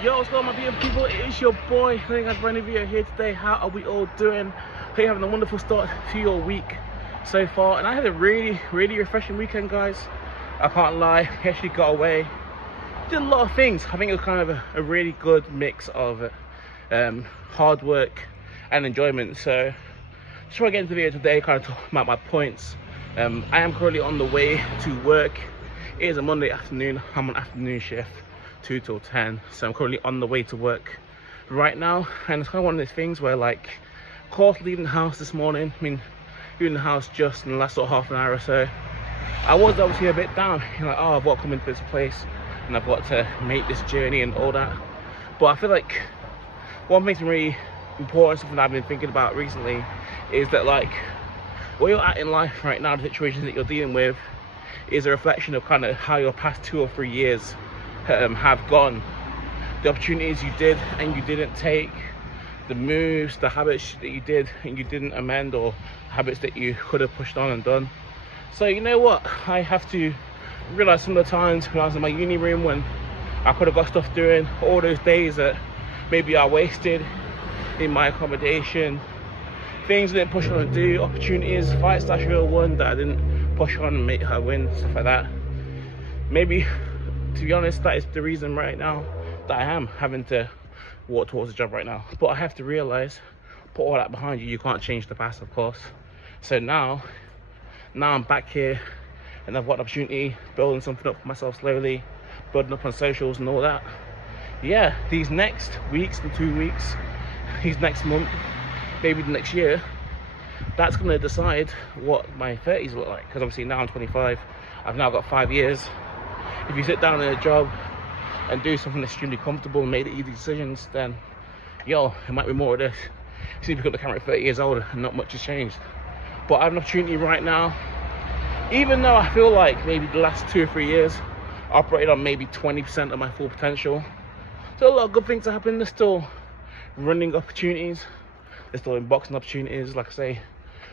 Yo, what's going on, my beautiful people? It is your boy. I think I have a brand new video here today. How are we all doing? Hope you're having a wonderful start to your week so far. And I had a really refreshing weekend, guys. I can't lie. I actually got away. Did a lot of things. I think it was kind of a really good mix of hard work and enjoyment. So, just want to get into the video today, kind of talk about my points. I am currently on the way to work. It is a Monday afternoon. I'm on afternoon shift, 2 till 10. So I'm currently on the way to work right now. And it's kind of one of those things where, like, of course, leaving the house this morning, leaving the house just in the last sort of half an hour or so, I was obviously a bit down. Like, oh, I've got to come into this place and I've got to make this journey and all that. But I feel like one thing that's really important, something that I've been thinking about recently, is that, like, where you're at in life right now, the situations that you're dealing with, is a reflection of kind of how your past 2 or 3 years have gone. The opportunities you did and you didn't take, the moves, the habits that you did and you didn't amend, or habits that you could have pushed on and done. So you know what, I have to realize some of the times when I was in my uni room when I could have got stuff doing, all those days that maybe I wasted in my accommodation, things I didn't push on to do, opportunities, fights that I should have won that I didn't push on and make her win, stuff like that. Maybe, to be honest, that is the reason right now that I am having to walk towards the job right now. But I have to realize, put all that behind you. You can't change the past, of course. So now I'm back here and I've got an opportunity, building something up for myself slowly, building up on socials and all that. Yeah, these next weeks and 2 weeks, these next month, maybe the next year, that's going to decide what my 30s look like. Because obviously now I'm 25, I've now got 5 years. If you sit down in a job and do something extremely comfortable and make the easy decisions, then yo, it might be more of this. You see, pick up the camera at 30 years old and not much has changed. But I have an opportunity right now, even though I feel like maybe the last 2 or 3 years I operated on maybe 20% of my full potential. So a lot of good things are happening. There's still running opportunities, there's still unboxing opportunities. Like I say,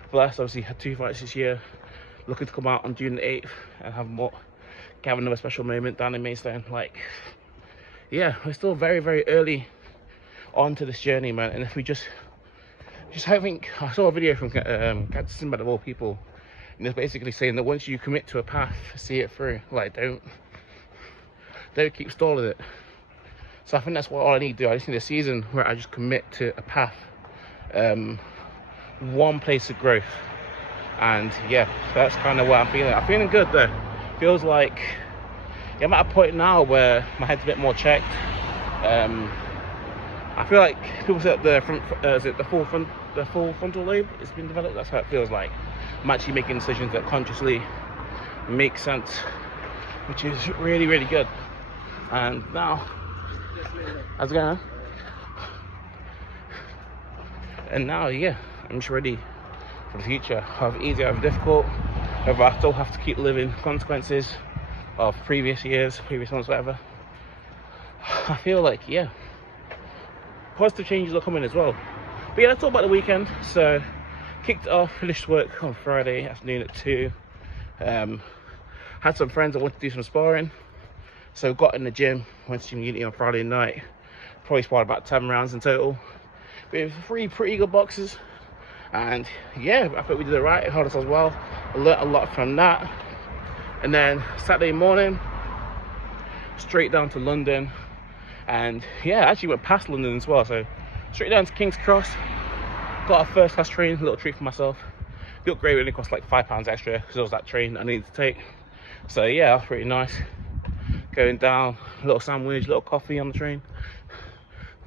for last, obviously had 2 fights this year, looking to come out on June the 8th and have another special moment down in Maidstone. Like, yeah, we're still very early on to this journey, man. And if we just I think I saw a video from Captain Sinbad of all people, and it's basically saying that once you commit to a path, see it through. Like, don't keep stalling it. So I think that's what all I need to do. I just need a season where I just commit to a path, one place of growth. And yeah, that's kind of what I'm feeling. I'm feeling good though. Feels like, yeah, I'm at a point now where my head's a bit more checked. I feel like people say that the full frontal lobe has been developed. That's how it feels like. I'm actually making decisions that consciously make sense, which is really good. And now, how's it going? And now, yeah, I'm just ready for the future. However easy, however difficult, whether I still have to keep living consequences of previous years, previous months, whatever. I feel like, yeah, positive changes are coming as well. But yeah, let's talk about the weekend. So, kicked off, finished work on Friday afternoon at 2. Had some friends that wanted to do some sparring. So got in the gym, went to Unity on Friday night. Probably sparred about 10 rounds in total, with 3 pretty good boxes. And yeah, I think we did it right, it held us as well. I learnt a lot from that. And then Saturday morning, straight down to London. And yeah, I actually went past London as well. So straight down to King's Cross. Got a first class train, a little treat for myself. The upgrade only cost like £5 extra because it was that train I needed to take. So yeah, that was pretty nice. Going down, a little sandwich, a little coffee on the train.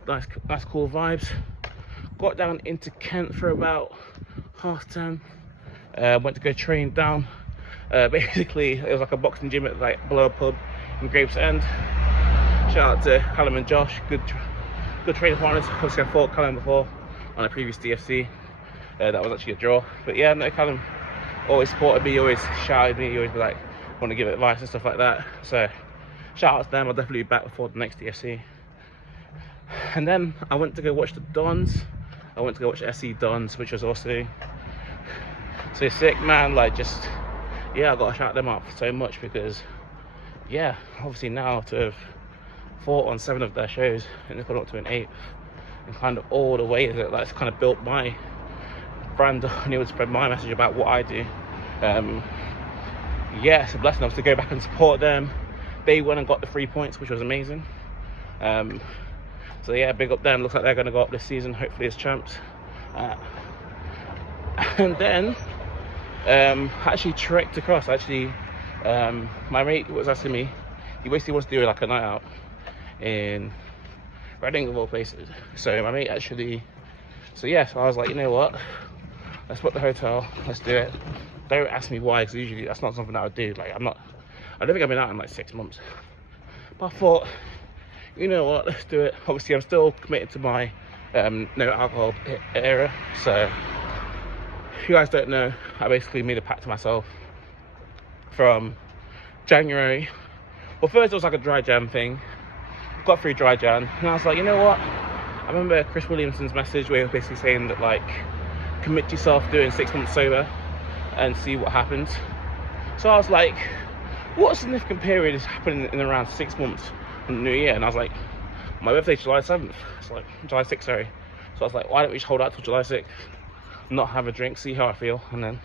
Nice cool vibes. Got down into Kent for about 10:30. Went to go train down. Basically, it was like a boxing gym at like below a pub in Gravesend. Shout out to Callum and Josh, good training partners. Obviously, I fought Callum before on a previous DFC. That was actually a draw. But yeah, no, Callum always supported me, always shouted me, he always be like, want to give advice and stuff like that. So shout out to them. I'll definitely be back before the next DFC. And then I went to go watch the Dons. I went to go watch SC Dons, which was also so sick, man. Like, just, yeah, I gotta shout them out so much because, yeah, obviously now to have fought on 7 of their shows and got up to an 8th, and kind of all the way that's kind of built my brand and able to spread my message about what I do. Yeah, it's a blessing obviously to go back and support them. They went and got the 3 points, which was amazing. So yeah, big up them. Looks like they're going to go up this season, hopefully as champs. And then actually trekked across. My mate was asking me, he basically wants to do like a night out in Reading of all places. So my mate actually, so I was like, you know what, let's book the hotel, let's do it. Don't ask me why, because usually that's not something I would do. Like I don't think I've been out in like 6 months. But I thought, you know what, let's do it. Obviously I'm still committed to my no alcohol era. So if you guys don't know, I basically made a pact to myself from January. Well, first it was like a dry Jan thing. Got through dry Jan, and I was like, you know what? I remember Chris Williamson's message where he was basically saying that like, commit yourself doing 6 months sober and see what happens. So I was like, what significant period is happening in around 6 months from the new year? And I was like, my birthday's July 7th. It's like July 6th, sorry. So I was like, why don't we just hold out till July 6th, not have a drink, see how I feel, and then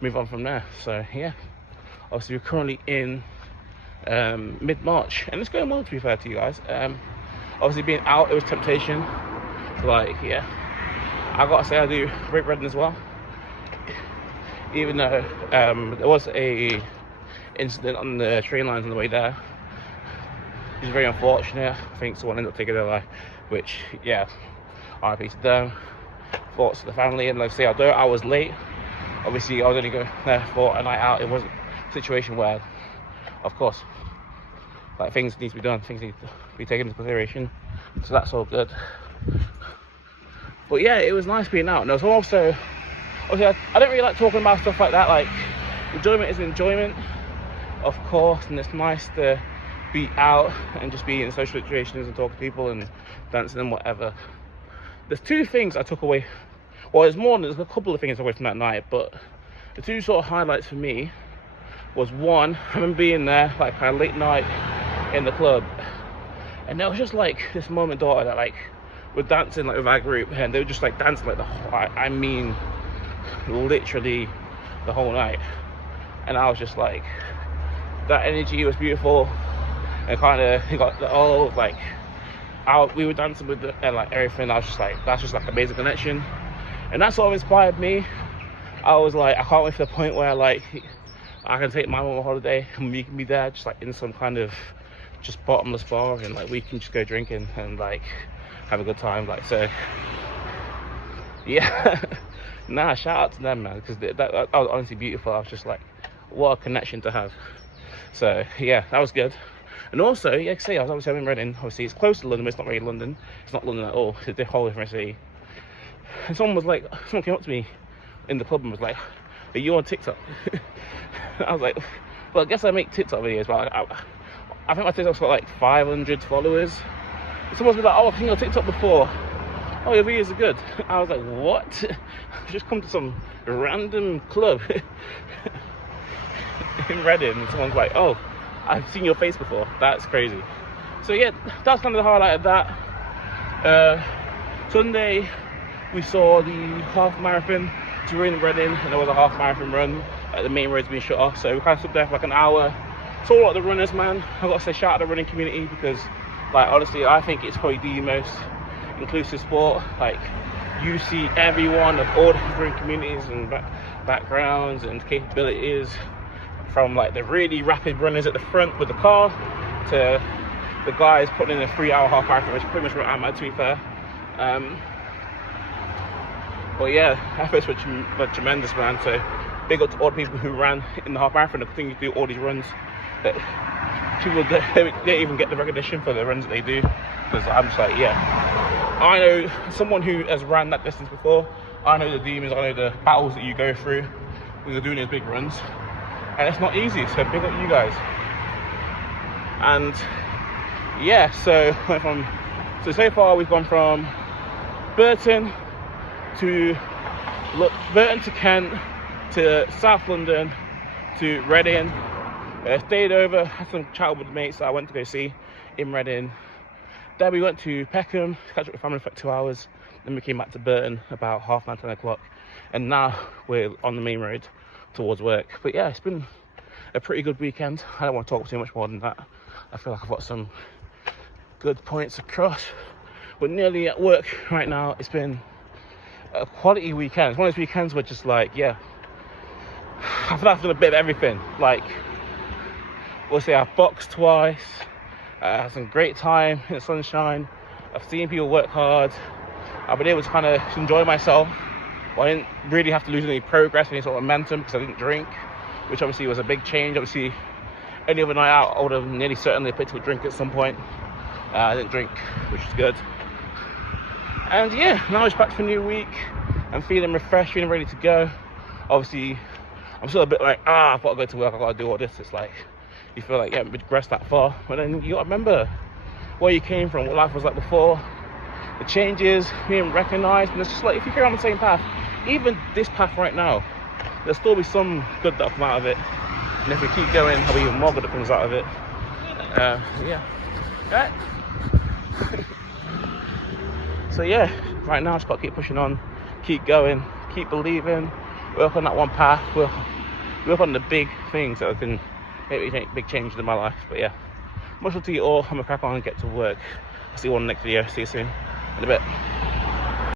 move on from there. So yeah, obviously we're currently in mid-March, and it's going well, to be fair to you guys. Obviously being out, it was temptation. Like, yeah, I gotta say I do rate Reading as well, even though there was a incident on the train lines on the way there, which is very unfortunate. I think someone ended up taking their life, which, yeah, RIP to them, thoughts to the family. And let's say, although I was late, obviously I was only going there for a night out. It wasn't a situation where, of course, like, things need to be done, things need to be taken into consideration, so that's all good. But yeah, it was nice being out. And there was also, obviously I don't really like talking about stuff like that. Like, enjoyment is enjoyment, of course, and it's nice to be out and just be in social situations and talk to people and dancing and whatever. There's 2 things I took away. Well, there's a couple of things I took away from that night, but the 2 sort of highlights for me was, one, I remember being there like a late night in the club, and there was just like this mum and daughter that like were dancing like with our group, and they were just like dancing like I mean literally the whole night. And I was just like, that energy was beautiful, and kind of got the whole like we were dancing with the, and like everything. I was just like, that's just like amazing connection, and that sort of inspired me. I was like, I can't wait for the point where like I can take my mum on holiday and we can be there just like in some kind of just bottomless bar, and like we can just go drinking and like have a good time. Like, so yeah. Nah, shout out to them, man, because that was honestly beautiful. I was just like, what a connection to have. So yeah, that was good. And also, yeah, I was obviously in Reading. Obviously it's close to London, but it's not really London. It's not London at all. It's a whole different city. And someone came up to me in the club and was like, are you on TikTok? I was like, well, I guess I make TikTok videos, but I think my TikTok's got like 500 followers. Someone's been like, oh, I've seen your TikTok before. Oh, your videos are good. I was like, what? I just come to some random club in Reading, and someone's like, oh, I've seen your face before. That's crazy. So yeah, that's kind of the highlight of that. Sunday, we saw the half marathon. So we're in Reading, and there was a half marathon run. The main road's been shut off, so we kind of stood there for like an hour. Saw a lot of the runners, man. I gotta say, shout out to the running community, because, like, honestly, I think it's probably the most inclusive sport. Like, you see everyone of all different communities and backgrounds and capabilities, from like the really rapid runners at the front with the car to the guys putting in a 3-hour half marathon, which pretty much what I'm at, to be fair. But yeah, efforts were tremendous, man. So big up to all the people who ran in the half marathon and continue to do all these runs. That people don't even get the recognition for the runs that they do, because I'm just like, yeah, I know someone who has ran that distance before. I know the demons, I know the battles that you go through when you're doing these big runs, and it's not easy. So big up you guys. And yeah, so far we've gone from Burton to Kent to South London to Reading. Stayed over, had some chat with the mates that I went to go see in Reading. Then we went to Peckham to catch up with family for like 2 hours. Then we came back to Burton about 9:30, 10 o'clock. And now we're on the main road towards work. But yeah, it's been a pretty good weekend. I don't want to talk too much more than that. I feel like I've got some good points across. We're nearly at work right now. It's been a quality weekend. It's one of those weekends where just like, yeah, I feel like I've done a bit of everything. Like, we'll say I've boxed twice, I had some great time in the sunshine, I've seen people work hard, I've been able to kind of enjoy myself. Well, I didn't really have to lose any progress, any sort of momentum, because I didn't drink, which obviously was a big change. Obviously, any other night out, I would have nearly certainly picked up a drink at some point. I didn't drink, which is good. And yeah, now it's back for a new week. I'm feeling refreshed, feeling ready to go. Obviously, I'm still a bit like, I've got to go to work, I've got to do all this. It's like, you feel like you haven't progressed that far. But then you got to remember where you came from, what life was like before, the changes, being recognised. And it's just like, if you carry on the same path, even this path right now, there'll still be some good that'll come out of it. And if we keep going, there'll be even more good that comes out of it. Yeah. Right. So yeah, right now, just got to keep pushing on, keep going, keep believing, work on that one path, work on the big things that can make big changes in my life. But yeah, much love to you all. I'm gonna crack on and get to work. I'll see you on the next video. See you soon in a bit.